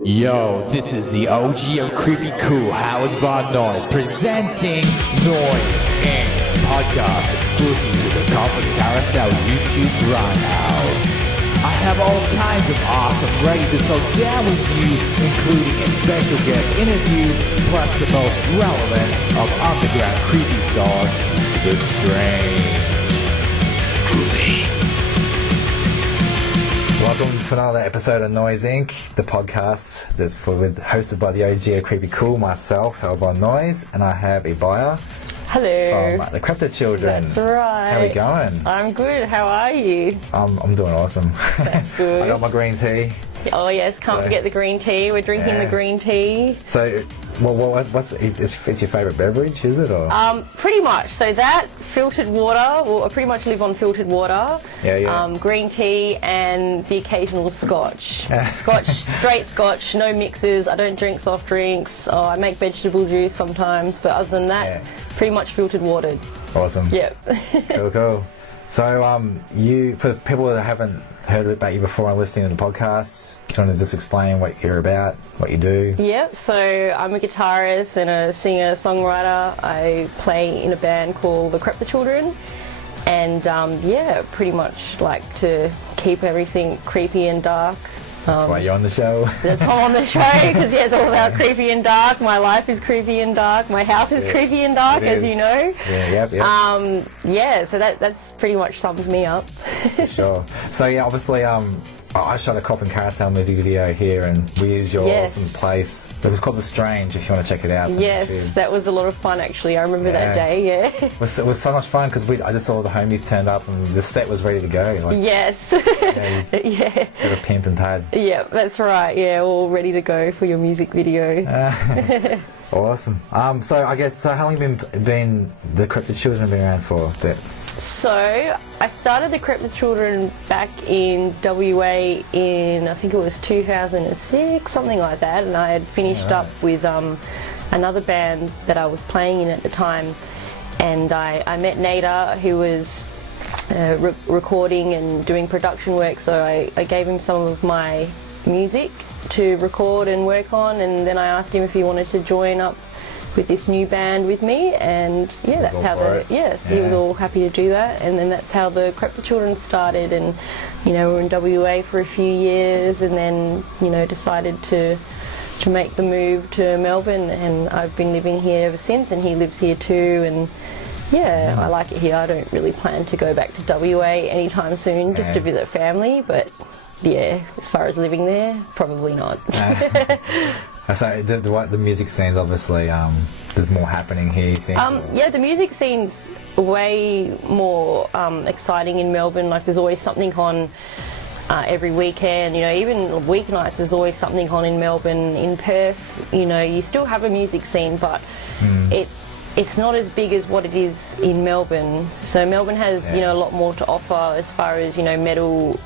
Yo, this is the OG of Creepy Cool, Howard Von Noise, presenting Noise Inc. podcast exclusive to the Coffin Carousel YouTube Grindhouse. I have all kinds of awesome ready to throw down with you, including a special guest interview, plus the most relevant of underground creepy sauce, the strange. Groovy. Welcome to another episode of Noise Inc., the podcast that's hosted by the OG of Creepy Cool, myself, Howard Von Noise, and I have Iballa. Hello. From the Creptter Children. That's right. How are we going? I'm good. How are you? I'm doing awesome. That's good. I got my green tea. Oh yes, can't forget the green tea. We're drinking the green tea. So, it's your favourite beverage, is it? Or? Pretty much. So that filtered water. Well, I pretty much live on filtered water. Yeah. Green tea and the occasional scotch. Straight scotch, no mixes. I don't drink soft drinks. I make vegetable juice sometimes, but other than that, pretty much filtered water. Awesome. Yep. Cool. So, for people that haven't heard about you before and listening to the podcast, do you want to just explain what you're about, what you do? Yep, so I'm a guitarist and a singer-songwriter. I play in a band called the Creptter Children, and pretty much like to keep everything creepy and dark. That's why you're on the show. That's why I'm on the show, because it's all about creepy and dark. My life is creepy and dark. My house is creepy and dark, as you know. Yep. So that's pretty much sums me up. For sure. So obviously, I shot a Coffin Carousel music video here, and we used your awesome place. It was called The Strange, if you want to check it out. Yes, that was a lot of fun actually. I remember that day, It was so much fun because I just saw the homies turned up and the set was ready to go. Yes. Got a pimp and pad. Yeah, that's right. Yeah, all ready to go for your music video. Awesome. So how long have you been the Creptter Children been around for? So, I started the Creptter Children back in WA in, I think it was 2006, something like that, and I had finished up with another band that I was playing in at the time, and I met Nader, who was recording and doing production work, so I gave him some of my music to record and work on, and then I asked him if he wanted to join up with this new band with me, and that's how he was all happy to do that, and then that's how the Creptter Children started. And we were in WA for a few years, and then decided to make the move to Melbourne, and I've been living here ever since, and he lives here too, and I like it here. I don't really plan to go back to WA anytime soon, just to visit family, but as far as living there, probably not. So the music scene's obviously there's more happening here, you think? The music scene's way more exciting in Melbourne. Like there's always something on every weekend. Even weeknights there's always something on in Melbourne. In Perth, you still have a music scene, but it's not as big as what it is in Melbourne. So Melbourne has a lot more to offer as far as metal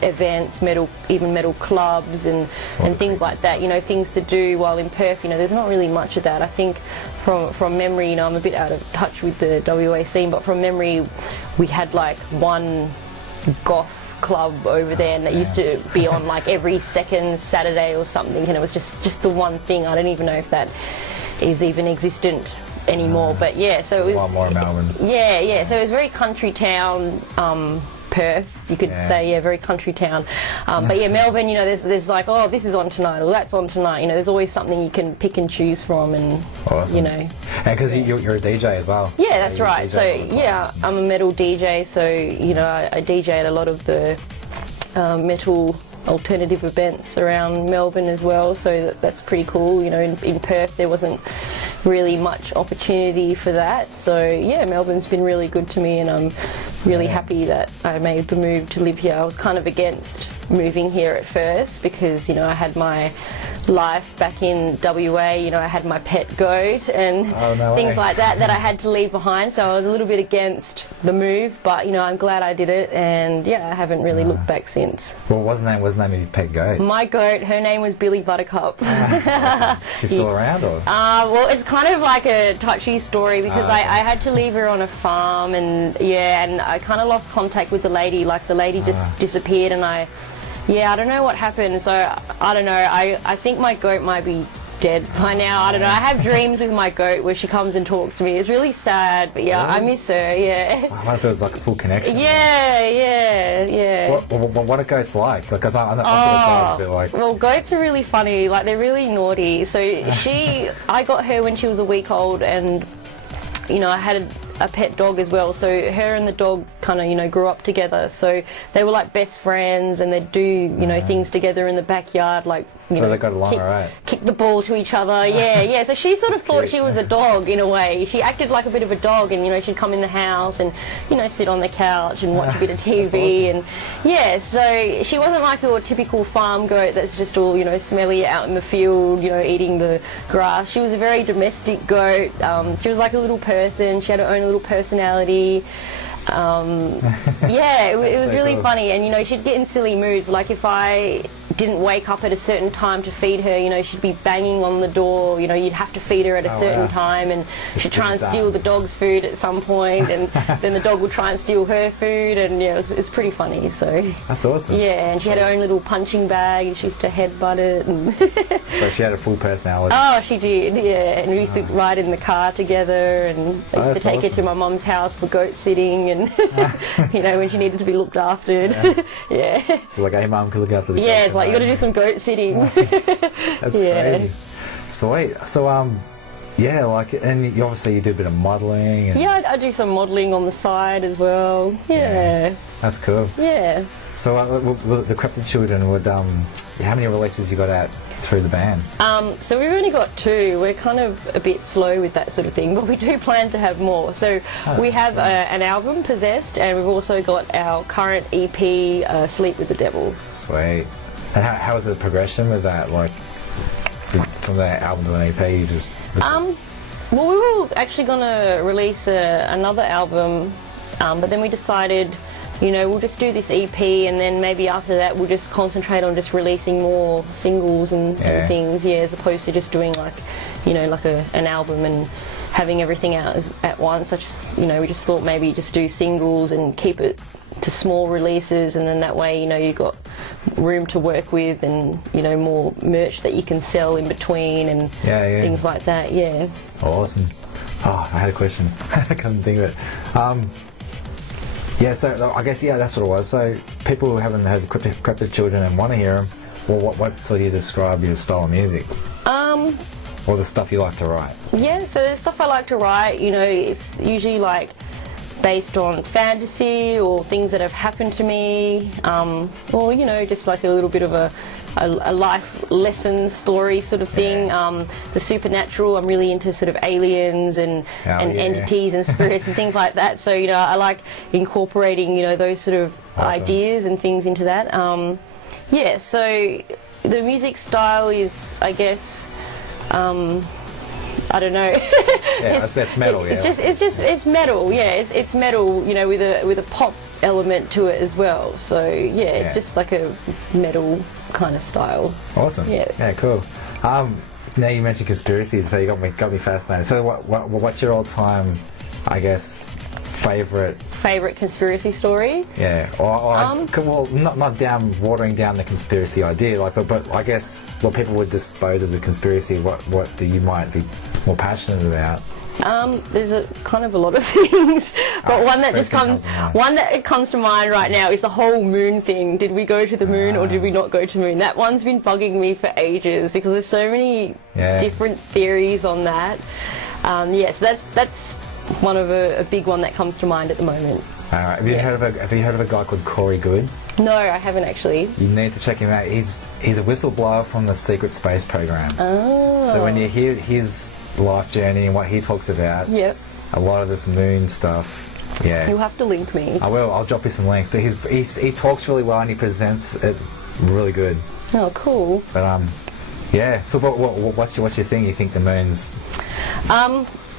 events, even metal clubs and things like that, things to do, while in Perth, there's not really much of that. I think from memory, I'm a bit out of touch with the WA scene, but from memory we had like one goth club over there, and that used to be on like every second Saturday or something, and it was just the one thing. I don't even know if that is even existent anymore, but so it was a lot more in Melbourne. So it was very country town, Perth, you could say, very country town. But Melbourne, there's like, oh, this is on tonight, or that's on tonight. There's always something you can pick and choose from, and awesome. And because you're a DJ as well. Yeah, that's right. So I'm a metal DJ. So I DJ at a lot of the metal alternative events around Melbourne as well. So that's pretty cool. In Perth there wasn't really much opportunity for that, so Melbourne's been really good to me, and I'm really happy that I made the move to live here. I was kind of against moving here at first because I had my life back in WA, I had my pet goat and things like that I had to leave behind, so I was a little bit against the move, but I'm glad I did it, and I haven't really looked back since. Well, what's the name of your pet goat? My goat, her name was Billy Buttercup. She's still around, or? Well, it's kind of like a touchy story because I had to leave her on a farm, and I kind of lost contact with the lady. Like the lady just disappeared, and I Yeah, I don't know what happened. So I don't know. I think my goat might be dead by now. I don't know. I have dreams with my goat where she comes and talks to me. It's really sad, but yeah, Really? I miss her. Yeah. Wow, so it's like a full connection. Yeah. What are goats like? Because I'm a dog, but like. Well, goats are really funny. Like, they're really naughty. So I got her when she was a week old, and you know, I had a pet dog as well. So her and the dog kind of, you know, grew up together. So they were like best friends, and they'd do, you know, things together in the backyard, like, you know, they got along alright. Kick the ball to each other. Yeah. So she sort of thought she was a dog in a way. She acted like a bit of a dog, and you know, she'd come in the house and, you know, sit on the couch and watch a bit of TV. Awesome. And yeah, so she wasn't like your typical farm goat that's just all, you know, smelly out in the field, you know, eating the grass. She was a very domestic goat. She was like a little person. She had her own little personality. Yeah, it was so really cool. funny, and you know, she'd get in silly moods. Like, if I didn't wake up at a certain time to feed her, you know, she'd be banging on the door. You know, you'd have to feed her at a certain time, and she'd try and steal the dog's food at some point, and then the dog would try and steal her food, and yeah, it's pretty funny. So That's awesome. yeah, and she had her own little punching bag, and she used to headbutt it. And So she had a full personality. oh, she did, yeah. And we used to ride in the car together, and I used to that's take her awesome. to my mum's house for goat sitting, and you know, when she needed to be looked after. Yeah. So like, hey mum, can look after the Yeah, goats it's like, you got to do some goat sitting. That's Yeah. crazy. Sweet. So yeah, like, and you obviously you do a bit of modelling. And Yeah, I do some modelling on the side as well. Yeah. That's cool. Yeah. So the Creptter Children would how many releases you got out through the band? So we've only got 2. We're kind of a bit slow with that sort of thing, but we do plan to have more. So we have an album, Possessed, and we've also got our current EP, Sleep with the Devil. Sweet. And how was the progression with that? Like, from the album to an EP, you just... Well, we were actually going to release another album, but then we decided, you know, we'll just do this EP, and then maybe after that we'll just concentrate on just releasing more singles and things, yeah, as opposed to just doing like, you know, like an album and having everything out at once. You know, we just thought maybe just do singles and keep it to small releases, and then that way, you know, you've got room to work with, and you know, more merch that you can sell in between, and things like that. Yeah. Awesome. Oh, I had a question. I couldn't think of it. Yeah, so I guess that's what it was. So people who haven't heard Creptter Children and want to hear them, well, what sort do you describe your style of music? Or the stuff you like to write? Yeah, so the stuff I like to write, you know, it's usually like based on fantasy or things that have happened to me, or you know, just like a little bit of a life lesson story sort of thing. The supernatural, I'm really into sort of aliens and entities and spirits and things like that. So you know, I like incorporating, you know, those sort of ideas and things into that. Yeah, so the music style is, I guess, I don't know. Yeah, that's metal. Yeah, it's metal. Yeah, it's metal. You know, with a pop element to it as well. So yeah, it's just like a metal kind of style. Awesome. Yeah, cool. Now you mentioned conspiracies, so you got me fascinated. So what's your all-time, I guess, favorite conspiracy story? Yeah, well, not watering down the conspiracy idea, like, but I guess what people would dispose as a conspiracy, what do you might be more passionate about? There's a kind of a lot of things, but one that comes to mind right now is the whole moon thing. Did we go to the moon or did we not go to the moon? That one's been bugging me for ages because there's so many different theories on that. So that's one of a big one that comes to mind at the moment. Have you heard of a guy called Corey Good? No, I haven't actually. You need to check him out. He's a whistleblower from the secret space program. Oh. So when you hear his life journey and what he talks about, a lot of this moon stuff, you'll have to link me. I will. I'll drop you some links. But he talks really well and he presents it really good. Oh, cool. But So what's your thing? You think the moon's?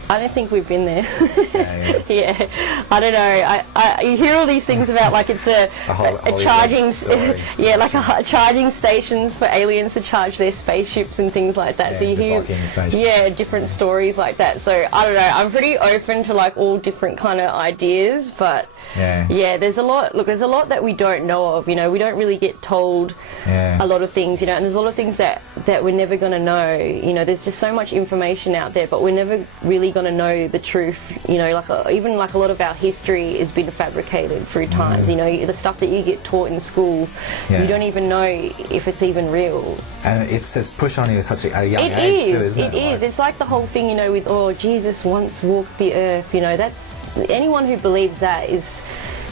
I don't think we've been there. Yeah. Yeah, I don't know. You hear all these things about like it's a charging, like a charging stations for aliens to charge their spaceships and things like that. Yeah, so you hear, different stories like that. So I don't know. I'm pretty open to like all different kind of ideas, but. Yeah, there's a lot. Look, there's a lot that we don't know of. You know, we don't really get told a lot of things. You know, and there's a lot of things that we're never going to know. You know, there's just so much information out there, but we're never really going to know the truth. You know, like even like a lot of our history has been fabricated through times. You know, the stuff that you get taught in school, you don't even know if it's even real. And it's pushed on you at such a young age too, isn't it? It is. It's like the whole thing. You know, with Jesus once walked the earth. You know, that's. Anyone who believes that is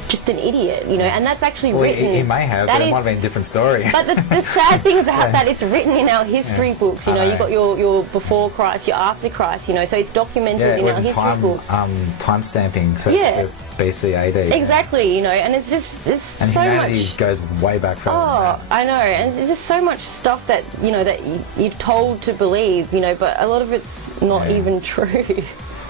just an idiot, you know, and that's actually written. He may have, but it might have been a different story. But the sad thing about that, it's written in our history books. You know, you've got your before Christ, your after Christ. You know, so it's documented in our history books. Time stamping, so BC AD. Exactly, you know, and it's just and so humanity much. Goes way back further. Oh, I know, and it's just so much stuff that you know that you're told to believe. You know, but a lot of it's not even true.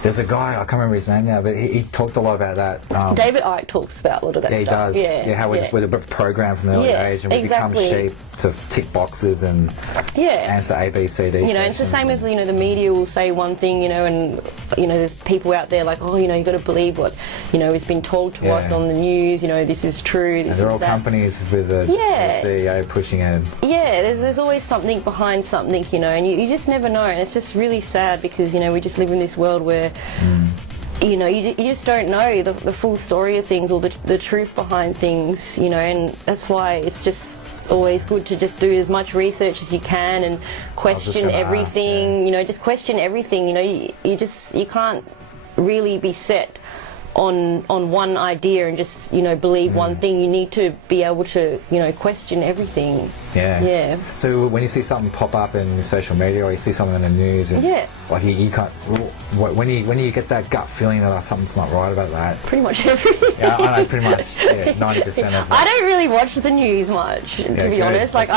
There's a guy, I can't remember his name now, but he talked a lot about that. David Icke talks about a lot of that stuff. He does. Yeah, how we're programmed from an early age and we become sheep to tick boxes and answer A, B, C, D. You know, it's the same as, you know, the media will say one thing, you know, and, you know, there's people out there like, oh, you know, you've got to believe what, you know, has been told to us on the news, you know, this is true, this they're all that. companies with a CEO pushing it. Yeah, there's always something behind something, you know, and you just never know, and it's just really sad because, you know, we just live in this world where you know, you just don't know the full story of things or the truth behind things, you know, and that's why it's just always good to just do as much research as you can and question everything, you know, just question everything, you know, you can't really be set on one idea and just, you know, believe one thing. You need to be able to, you know, question everything. Yeah. So when you see something pop up in social media or you see something in the news, and like you can't. When you get that gut feeling that something's not right about that. Pretty much everything. Yeah, I know. Pretty much 90% of it. I don't really watch the news much, to be honest. Like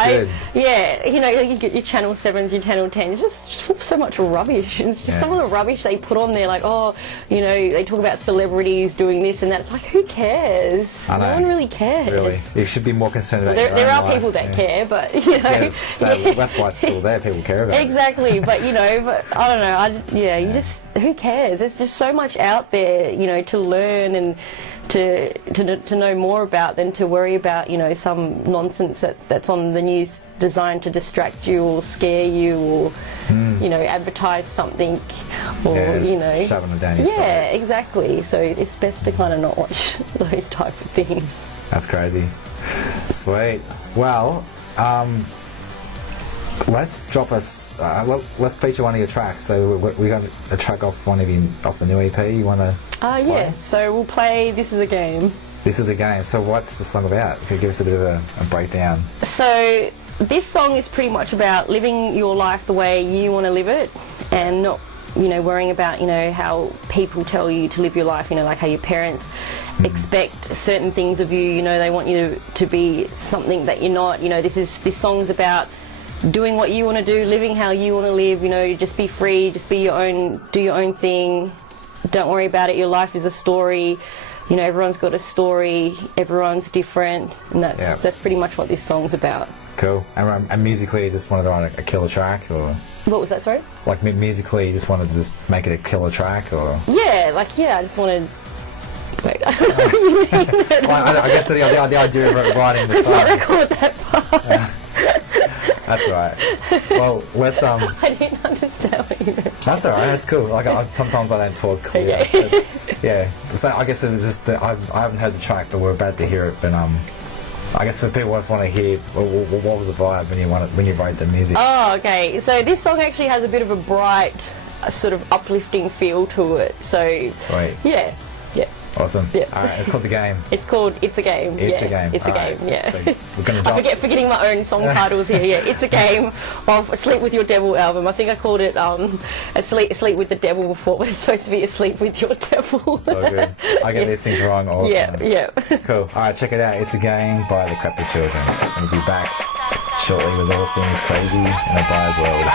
you know, you get your Channel 7s, your Channel 10s. It's just so much rubbish. It's just some of the rubbish they put on there. Like, oh, you know, they talk about celebrities doing this and that. It's like, who cares? No one really cares. Really, you should be more concerned about. There are people that care, but you know, that's why it's still there. People care about it. Exactly, but you know, but I don't know. You just. Who cares? There's just so much out there, you know, to learn and to know more about than to worry about, you know, some nonsense that's on the news designed to distract you or scare you or, you know, advertise something or, you know. Shoving it down your throat. Yeah, exactly. So it's best to kind of not watch those type of things. That's crazy. Sweet. Well, let's drop us. Let's feature one of your tracks. So we got a track off the new EP. You want to? Yeah. So we'll play "This Is a Game." This is a game. So what's the song about? Could you give us a bit of a breakdown? So this song is pretty much about living your life the way you want to live it, and not, you know, worrying about, you know, how people tell you to live your life. You know, like how your parents expect certain things of you. You know, they want you to be something that you're not. You know, this song's about doing what you want to do, living how you want to live, you know, just be free, just be your own, do your own thing, don't worry about it, your life is a story, you know, everyone's got a story, everyone's different, and that's pretty much what this song's about. Cool. And musically, you just wanted to write a killer track, or? What was that, sorry? Like musically, you just wanted to just make it a killer track, or? Yeah, I just wanted... Wait, I don't know what you mean. Well, I guess the idea of writing the song... Let's not record that part. That's right. Well, let's I didn't understand what you meant. That's alright. That's cool. Like sometimes I don't talk clear. Okay. But, yeah. So I guess it was just that I haven't heard the track, but we're about to hear it. But I guess for people who just want to hear, what was the vibe when you wrote the music? Oh, okay. So this song actually has a bit of a bright, sort of uplifting feel to it. So sweet. Yeah. Awesome. Yeah. All right, it's called The Game. It's called It's a Game. It's a Game. It's a Game, yeah. So we're gonna drop... forgetting my own song titles here, yeah. It's a Game of Asleep With Your Devil album. I think I called it Asleep With the Devil before, but it's supposed to be Asleep With Your Devil. So good. I get these things wrong all the time. Yeah. Cool. All right, check it out. It's a Game by the Creptter Children. We'll be back shortly with all things crazy in a biased world.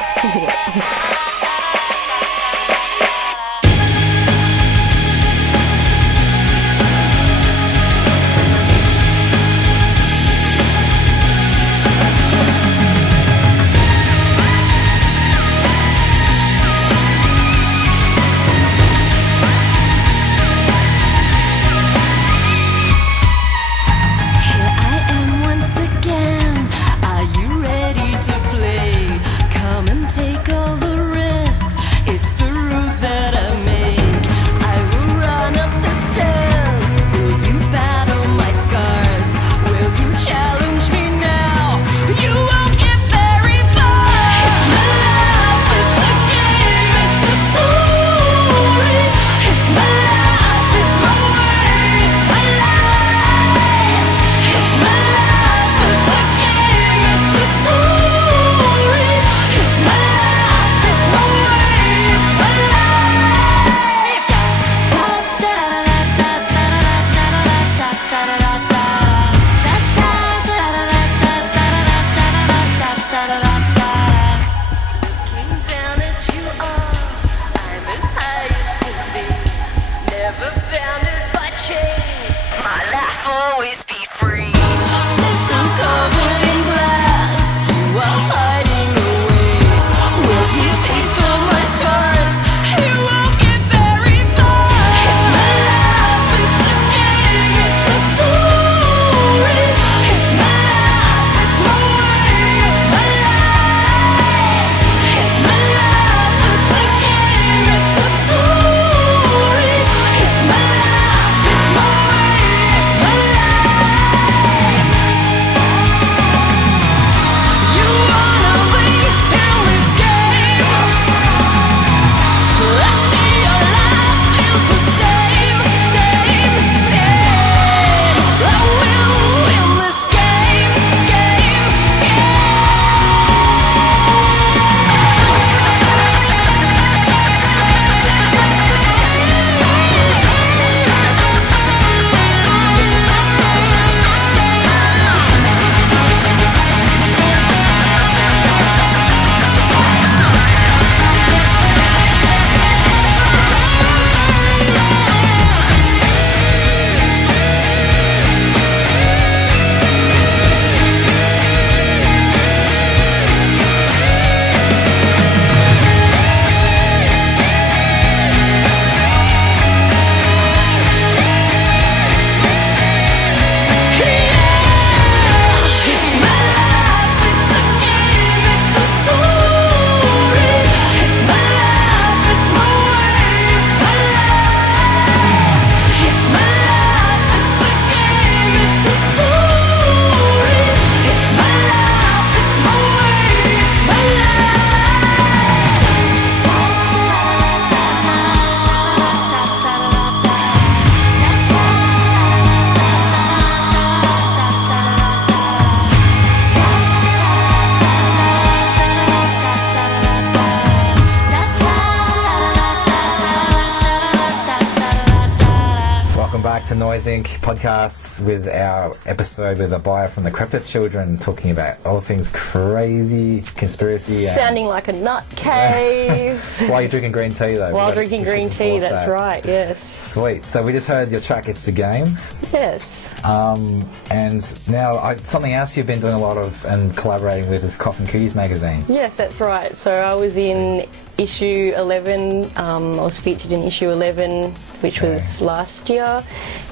back to Noise Inc. podcast with our episode with Iballa from the Creptter Children, talking about all things crazy, conspiracy. Sounding like a nutcase. While you're drinking green tea, though. While drinking green tea, that's right, yes. Sweet. So we just heard your track, It's the Game. Yes. And now something else you've been doing a lot of and collaborating with is Coffin Carousel magazine. Yes, that's right. So I was in issue 11. I was featured in issue 11, which was last year,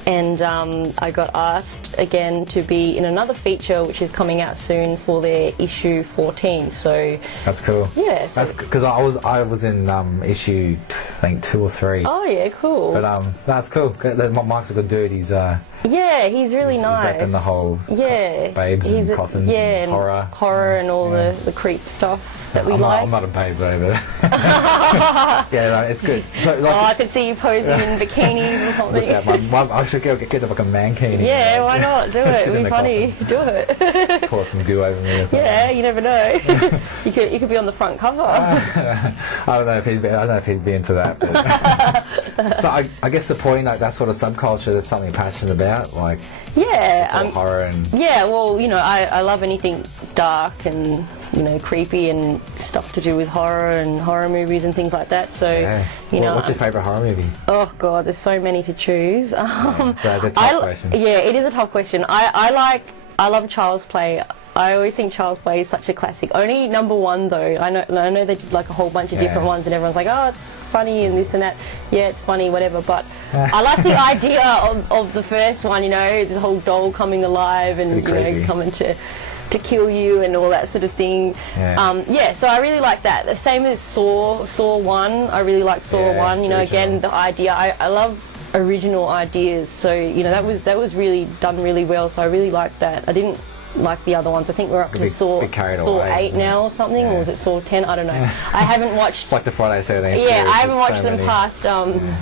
and I got asked again to be in another feature which is coming out soon for their issue 14. So that's cool. Yeah, so that's because I was in issue I think 2 or 3. Oh yeah, cool. But that's cool. Mike's a good dude. He's yeah, he's really nice. He's repping the whole babes and coffins and horror and all the creep stuff that we like. I'm not a babe though, but yeah, no, it's good. So, like, I could see you posing in bikinis or something. Look at I should get like a mankini. Yeah, why not? Do it. It'd be funny. Do it. Pour some goo over me or something. Yeah, you never know. you could be on the front cover. I don't know if he'd be into that. But so I guess the point, like, that sort of subculture, that's something you're passionate about, like. Yeah, horror and. Yeah, well, I love anything dark and creepy and stuff to do with horror and horror movies and things like that. So, what's your favourite horror movie? Oh God, there's so many to choose. So that's a tough question. Yeah, it is a tough question. I love Child's Play. I always think Child's Play is such a classic. Only number 1 though. I know they did like a whole bunch of different ones, and everyone's like, oh, it's funny and this and that. Yeah, it's funny, whatever. But I like the idea of the first one. The whole doll coming alive and coming to kill you and all that sort of thing. Yeah. So I really like that. The same as Saw 1. I really like Saw 1. Again, the idea. I love original ideas. So that was really done really well. So I really liked that. I didn't like the other ones. I think we're up to Saw 8 now or something, or was it Saw 10? I don't know. I haven't watched. It's like the Friday 13th. Yeah, I haven't watched them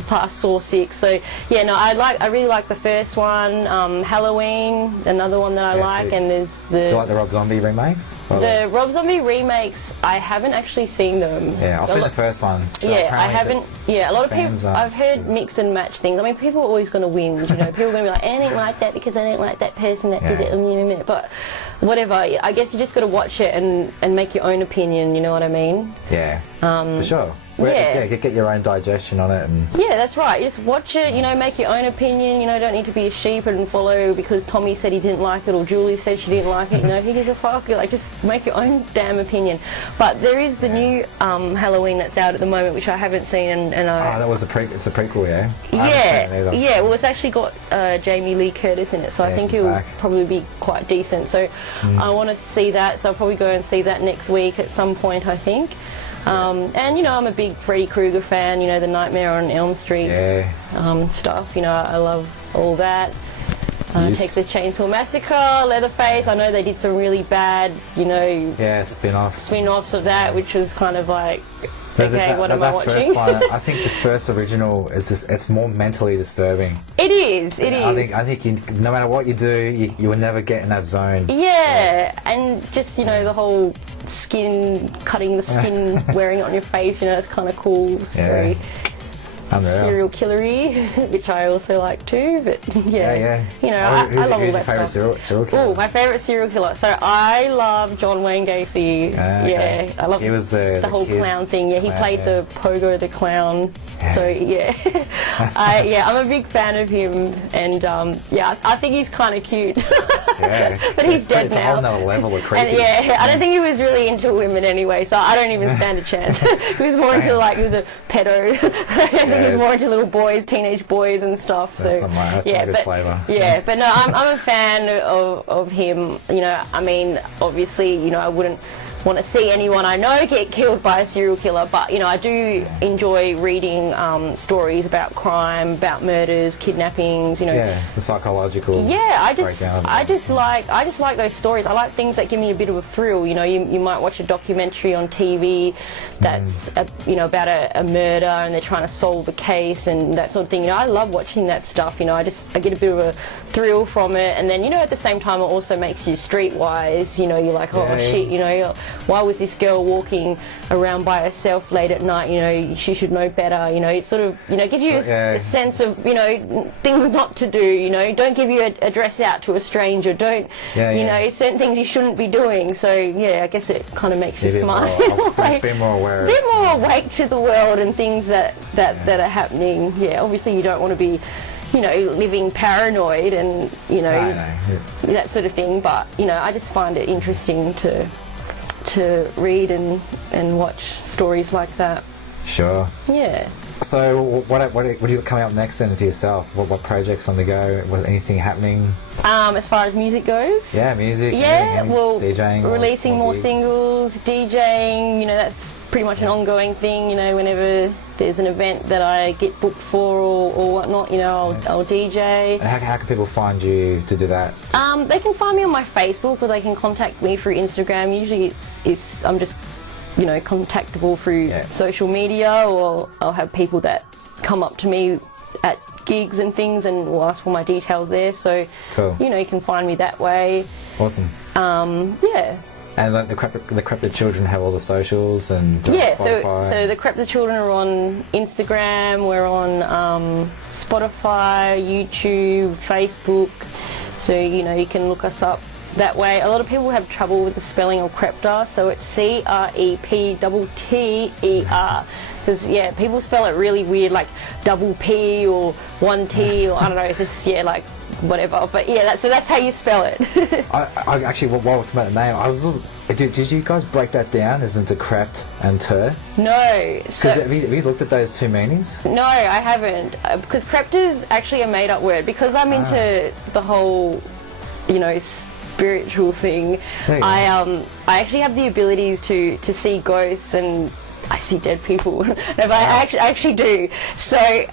past Saw 6. So yeah, no, I really like the first one. Halloween, another one that I like, and there's the. Do you like the Rob Zombie remakes? The Rob Zombie remakes, I haven't actually seen them. Yeah, I've seen the first one. Yeah, I haven't. Yeah, a lot of people. I've heard mix and match things. I mean, people are always going to win. People are going to be like, I didn't like that because I didn't like that person that did it. But whatever, I guess you just got to watch it and make your own opinion, you know what I mean? Yeah, for sure. Get your own digestion on it. And yeah, that's right. You just watch it, make your own opinion, don't need to be a sheep and follow because Tommy said he didn't like it or Julie said she didn't like it, who gives a fuck? Just make your own damn opinion. But there is the new Halloween that's out at the moment, which I haven't seen, and that was it's a prequel, yeah? Yeah, well, it's actually got Jamie Lee Curtis in it, so I think it'll probably be quite decent. So I want to see that, so I'll probably go and see that next week at some point, I think. And I'm a big Freddy Krueger fan, the Nightmare on Elm Street stuff, I love all that. Texas Chainsaw Massacre, Leatherface, I know they did some really bad, spin-offs of that, which was kind of like, okay, what am I watching? First one, I think the first original is it's more mentally disturbing. It is. I think no matter what you do, you will never get in that zone. Yeah, and just the whole cutting the skin, wearing it on your face. It's kind of cool. It's very serial killery, which I also like too. But I love all that stuff. Serial killer? Oh, my favourite serial killer. So I love John Wayne Gacy. Yeah, I love. He was the whole kid. Clown thing. Yeah, he played the Pogo the Clown. So I'm a big fan of him, and I think he's kind of cute. But he's dead it's now. It's a whole nother level of creepy. And I don't think he was really into women anyway, so I don't even stand a chance. He was more into he was a pedo. He was more into little boys, teenage boys and stuff. That's a good flavour. Yeah, but no, I'm a fan of him. I mean, obviously, I wouldn't want to see anyone I know get killed by a serial killer, but I do enjoy reading stories about crime, about murders, kidnappings. The psychological. Yeah, I just like those stories. I like things that give me a bit of a thrill. You might watch a documentary on TV that's about a murder and they're trying to solve a case and that sort of thing. I love watching that stuff. I get a bit of a thrill from it, and then at the same time it also makes you streetwise. You're like, oh shit, why was this girl walking around by herself late at night? You know, she should know better. You know, it sort of, you know, gives you a sense of, you know, things not to do. You know, don't give your address out to a stranger. Don't, you know, certain things you shouldn't be doing. So yeah, I guess it kind of makes you smile. Be more aware. Be more awake to the world and things that are happening. Yeah, obviously you don't want to be, you know, living paranoid and, you know, that sort of thing. But, you know, I just find it interesting to read and watch stories like that. Sure. Yeah. So what are you coming up next then for yourself? What projects on the go? Was anything happening? As far as music goes? Yeah, music. Yeah, well, DJing, releasing more singles, DJing, you know, that's pretty much an ongoing thing. You know, whenever there's an event that I get booked for or whatnot, you know, I'll DJ. And how can people find you to do that? They can find me on my Facebook, or they can contact me through Instagram. Usually I'm just, you know, contactable through social media, or I'll have people that come up to me at gigs and things and will ask for my details there. So, you know, you can find me that way. Awesome. Yeah. And the Creptter Children have all the socials and Spotify. So the Creptter Children are on Instagram. We're on Spotify, YouTube, Facebook. So, you know, you can look us up that way. A lot of people have trouble with the spelling of Creptter, so it's CREPTTER. Because, yeah, people spell it really weird, like double P or one T, or I don't know, it's just, yeah, like whatever. But yeah, so that's how you spell it. I actually, while it's about the name, I was did you guys break that down as into crept and ter? No. So, have you looked at those two meanings? No, I haven't. Because crept is actually a made-up word. Because I'm into the whole, you know, spiritual thing. I actually have the abilities to see ghosts, and I see dead people. I actually do. So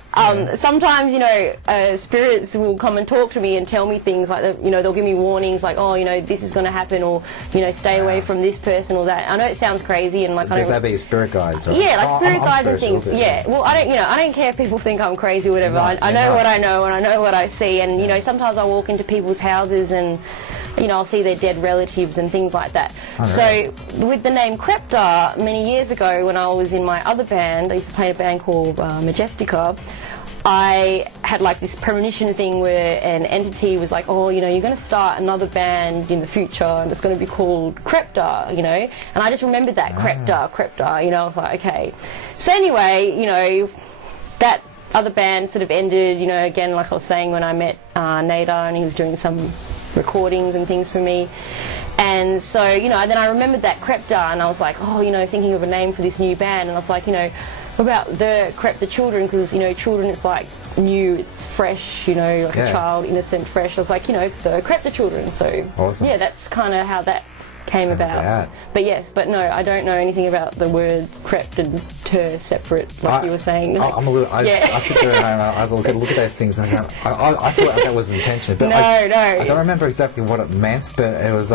sometimes, you know, spirits will come and talk to me and tell me things like, you know, they'll give me warnings like, oh, you know, this is going to happen, or, you know, stay away from this person or that. I know it sounds crazy, and like, they'd be spirit guides, right? Yeah, like spirit guides and things. Yeah. Well, I don't care if people think I'm crazy or whatever. I know what I know, and I know what I see. And you know, sometimes I walk into people's houses and, you know, I'll see their dead relatives and things like that. So with the name Creptter, many years ago when I was in my other band, I used to play in a band called Majestica, I had like this premonition thing where an entity was like, oh, you know, you're going to start another band in the future and it's going to be called Creptter, you know. And I just remembered that, Creptter, you know. I was like, okay. So anyway, you know, that other band sort of ended, you know, again, like I was saying, when I met Nader, and he was doing some recordings and things for me. And so, you know, then I remembered that Creptter, and I was like, oh, you know, thinking of a name for this new band. And I was like, you know, about the Creptter Children, because, you know, children is like new, it's fresh, you know, like a child, innocent, fresh. I was like, you know, the Creptter Children. So yeah, that's kind of how that came about. But yes, but no, I don't know anything about the words crept and ter separate, like you were saying. I sit there and I look at those things, and I thought that was intentional, but I don't remember exactly what it meant, but it was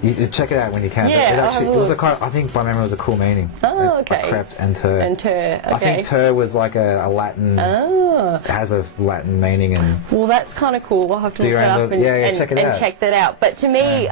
you check it out when you can. Yeah, it was a kind of, I think by memory it was a cool meaning. Oh, okay. Like crept and ter. And ter, okay. I think ter was like a Latin. Has a Latin meaning, and well, that's kind of cool. We'll have to look that up and check that out. But to me,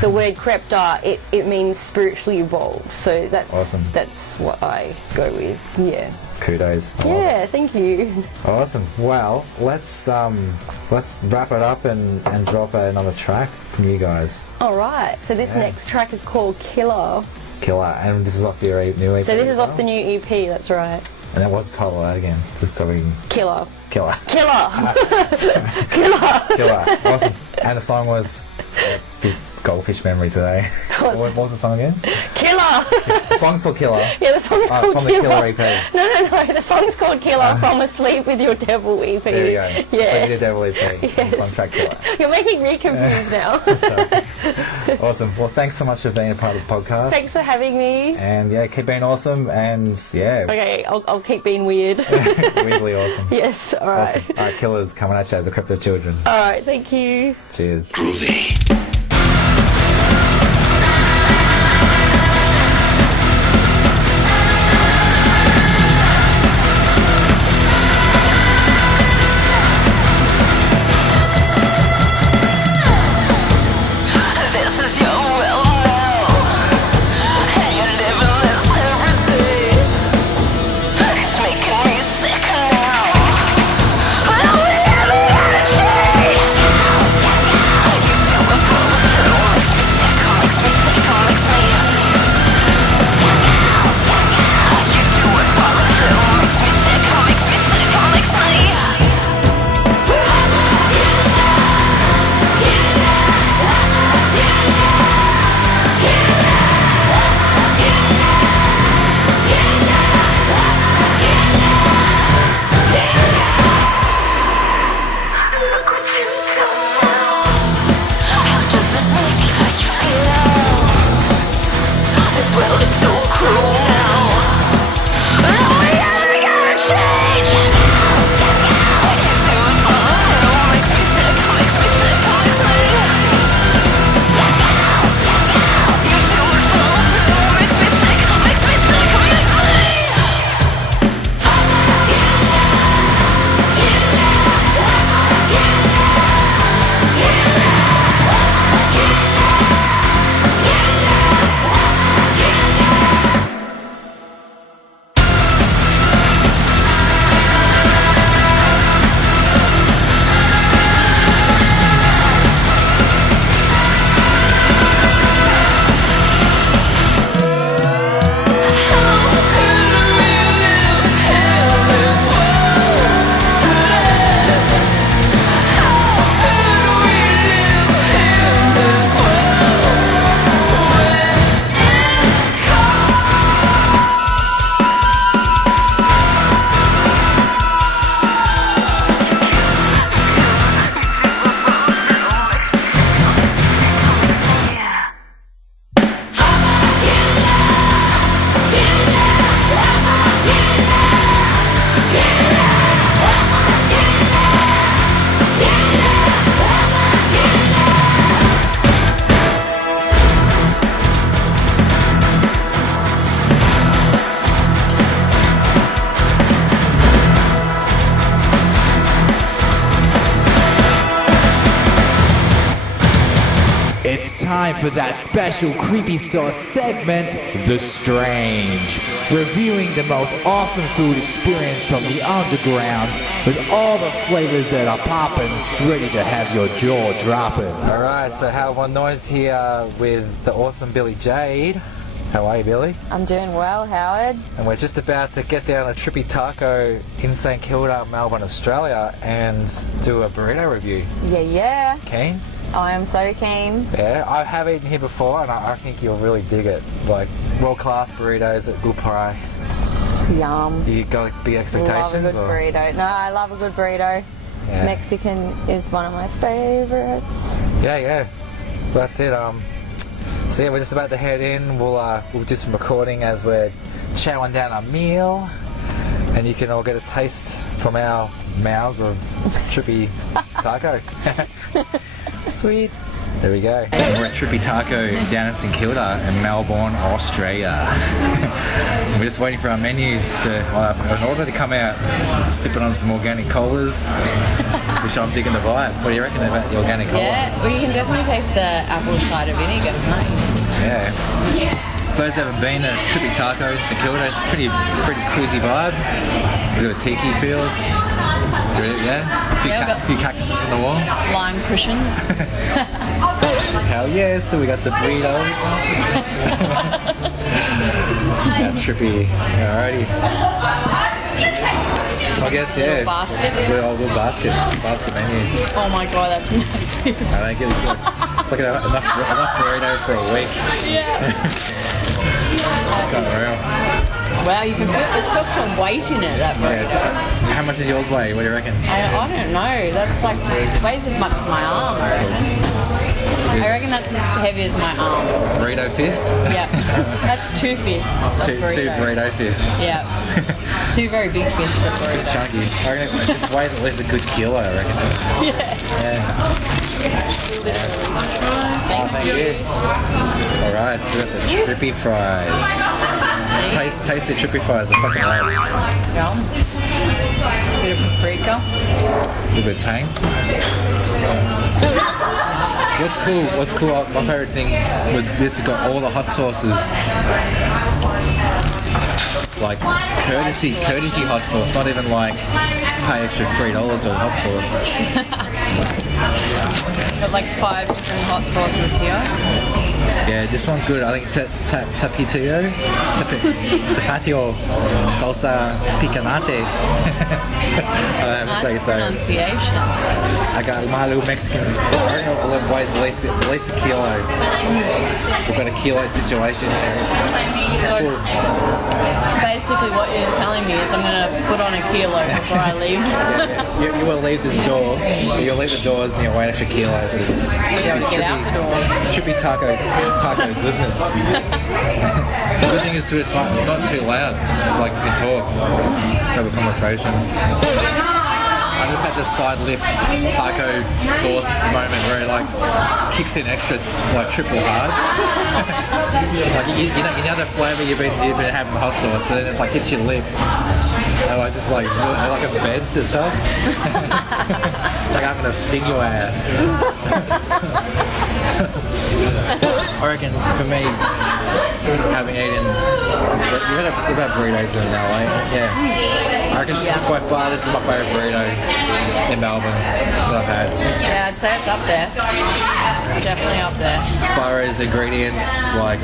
the word Creptter, it means spiritually evolved. So that's awesome. That's what I go with. Yeah. Kudos. Yeah, thank you. Awesome. Well, let's wrap it up and drop another track from you guys. All right. So this next track is called Killer. Killer, and this is off your new EP. So this is off the new EP. That's right. And that was the title of that again. Just so we can... Killer. Killer. Killer. Killer. Killer. Awesome. And the song was Goldfish Memory today. What was the song again? Killer. The song's called Killer. Yeah, the song's called from Killer. The Killer EP. No. The song's called Killer from Asleep with Your Devil EP. There you go. Yeah. Sleep with Your Devil EP. Yes. The song track Killer. You're making me confused now. Awesome. Well, thanks so much for being a part of the podcast. Thanks for having me. And yeah, keep being awesome. And yeah. Okay, I'll keep being weird. Weirdly awesome. Yes. All right. Awesome. All right, Killer's coming at you, the Creptter Children. All right. Thank you. Cheers. Groovy. This is your will now. time for that special creepy sauce segment, The Strange. Reviewing the most awesome food experience from the underground with all the flavors that are popping, ready to have your jaw dropping. Alright, so Howard Von Noise here with the awesome Billie-Jade. How are you, Billy? I'm doing well, Howard. And we're just about to get down to Trippy Taco in St Kilda, Melbourne, Australia, and do a burrito review. Yeah. Keen? I am so keen. Yeah, I have eaten here before, and I think you'll really dig it. Like, world-class burritos at good price. Yum. You got big expectations? Love a good burrito. No, I love a good burrito. Yeah. Mexican is one of my favourites. Yeah. That's it. So yeah, we're just about to head in. We'll do some recording as we're chowing down our meal, and you can all get a taste from our mouths of Trippy Taco. Sweet. There we go. We're at Trippy Taco down in St Kilda in Melbourne, Australia. We're just waiting for our menus in order to come out, sipping on some organic colas, which I'm digging the vibe. What do you reckon about the organic cola? Yeah, well, you can definitely taste the apple cider vinegar, can't you? Yeah. For those that haven't been to Trippy Taco in St Kilda, it's pretty cruisy vibe. We've got a tiki feel. Yeah, a few cactuses on the wall. Lime cushions. Hell yeah, so we got the burritos. That's trippy. Alrighty. So I guess, yeah. Basket. We're all good basket menus. Oh my god, that's massive. I don't get it. It's like enough burrito for a week. Yeah. It's unreal. Wow, you can put, it's got some weight in it, that burrito. Yeah, how much does yours weigh? What do you reckon? I don't know. That's like, it weighs as much as my arm, I reckon. I reckon that's as heavy as my arm. Burrito fist? Yeah. That's 2 fists. Two burrito fists. Yeah. 2 very big fists of burrito. Chunky. I reckon this weighs at least a good kilo, I reckon. Yeah. Thank you. Alright, so we got the trippy fries. Taste the trippy fries, they're fucking love. Yum. Bit of paprika. A little bit of tang. What's cool, my favourite thing with this, has got all the hot sauces. Like courtesy hot sauce, not even like pay extra $3 for hot sauce. Got like 5 different hot sauces here. Yeah, this one's good. I think tapatio salsa picante. Pronunciation. I got my little Mexican. I don't know what weighs at least a kilo. We've got a kilo situation here. So basically what you're telling me is I'm going to put on a kilo before I leave. Yeah. You will leave this door. You'll leave the doors and you'll wait extra kilo. Get out the door. Trippy taco business. The good thing is too, it's not too loud. Like you can talk, have a conversation. I just had this side lip taco sauce moment where it like kicks in extra, like triple hard. Like you know the flavour you've been having hot sauce, but then it's like hits your lip. And like just like it bends itself. It's like I'm gonna sting your ass. I reckon for me, having eaten, we've had burritos in LA. Yeah. I reckon by far this is my favourite burrito in Melbourne that I've had. Yeah, I'd say it's up there. Definitely up there. As far as ingredients, like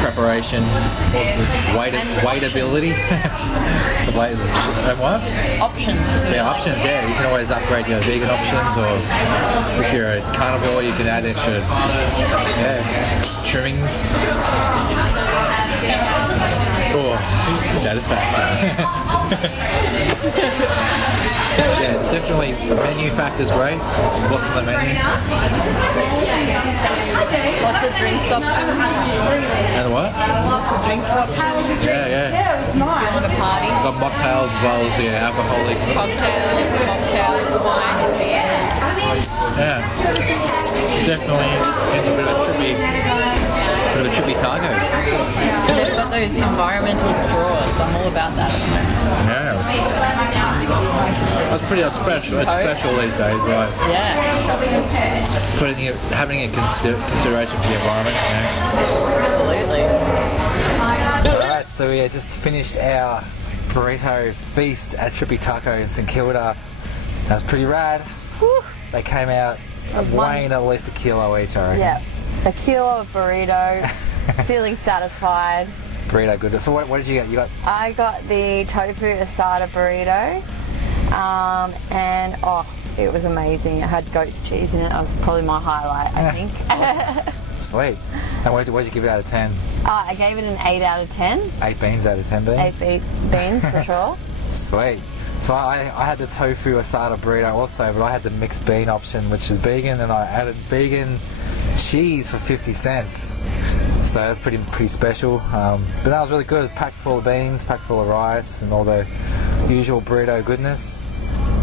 preparation, waitability. And what? Options. Yeah, options, yeah. You can always upgrade your vegan options, or if you're a carnivore, you can add extra trimmings. Oh, satisfaction. Yeah, definitely menu factor's great. What's on the menu? Lots of drinks options. And what? Lots of drinks options. Yeah. Feeling a party. got mocktails as well as alcoholic. Cocktails, mocktails, wines, beers. Yeah, definitely into a bit of a trippy taco. They've got those environmental straws. I'm all about that at the moment. Yeah, that's pretty special. It's special these days, right? Yeah. Having a consideration for the environment. Absolutely. Alright, so we just finished our burrito feast at Trippy Taco in St Kilda. That was pretty rad. Whew. They came out weighing at least a kilo each, I reckon. Yeah. A kilo of burrito. Feeling satisfied. Burrito goodness. So what did you get? You got I got the tofu asada burrito. And it was amazing. It had goat's cheese in it. That was probably my highlight, I think. sweet. And what did you give it out of 10? I gave it an 8 out of 10. 8 beans out of 10 beans? 8 beans for sure. Sweet. So I had the tofu asada burrito also, but I had the mixed bean option, which is vegan, and I added vegan cheese for 50 cents. So that's pretty special. But that was really good. It was packed full of beans, packed full of rice, and all the usual burrito goodness.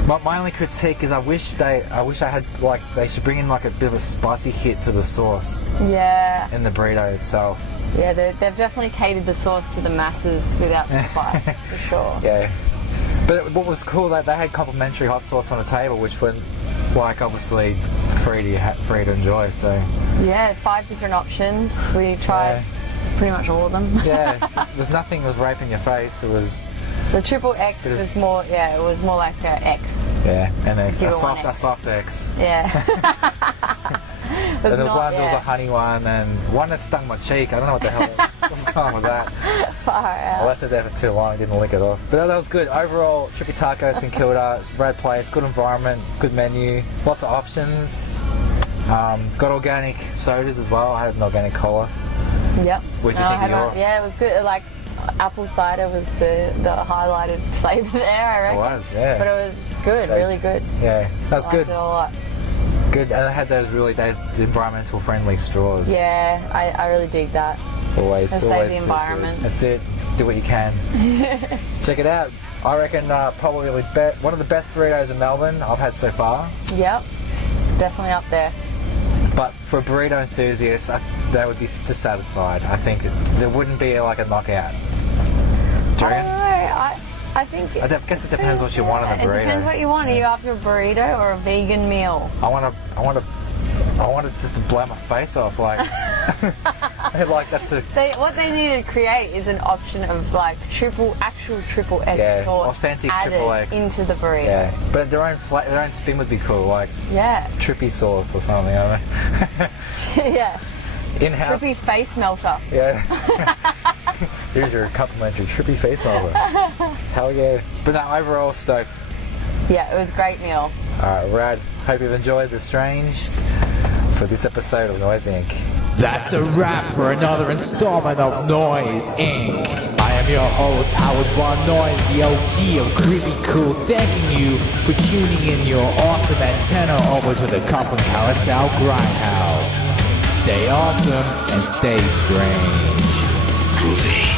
My only critique is I wish I had they should bring in like a bit of a spicy hit to the sauce. Yeah. In the burrito itself. Yeah, they've definitely catered the sauce to the masses without the spice, for sure. Yeah. But what was cool, that they had complimentary hot sauce on the table, which were obviously free to enjoy. So yeah, 5 different options. We tried pretty much all of them. Yeah, there's nothing was raping your face. It was the triple X was more. Yeah, it was more like a X. Yeah, an X, a X. soft X. Yeah. And there was a honey one and one that stung my cheek. I don't know what the hell was going on with that. Far out. I left it there for too long, didn't lick it off. But that was good. Overall, Trippy Taco, St Kilda, it's a rad place, good environment, good menu, lots of options. Got organic sodas as well. I had an organic cola. Yep. What did you think of your? Yeah, it was good. Like apple cider was the highlighted flavour there, I reckon. It was, yeah. But it was good, really good. Yeah, that's good. I liked it a lot. Good, and they had those environmental friendly straws. Yeah, I really dig that. Always save the environment. Good. That's it. Do what you can. Let's check it out. I reckon probably one of the best burritos in Melbourne I've had so far. Yep, definitely up there. But for a burrito enthusiast, they would be dissatisfied. I think there wouldn't be like a knockout. Do you reckon? I think. I guess it depends what you want in a burrito. It depends what you want. Are you after a burrito or a vegan meal? I want to just to blow my face off, like that's a. What they need to create is an option of like actual triple X sauce, authentic added triple X into the burrito. Yeah, but their own spin would be cool, like trippy sauce or something. I mean. Yeah. In-house. Trippy face melter. Yeah. Here's your complimentary trippy face melter. Hell yeah. But no, overall, stoked. Yeah, it was a great meal. Alright, rad. Hope you've enjoyed The Strange for this episode of Noise Inc. That's a wrap for another installment of Noise Inc. I am your host, Howard Von Noise, the OG of Creepy Cool, thanking you for tuning in your awesome antenna over to the Coffin Carousel Grindhouse. Stay awesome and stay strange. Groovy.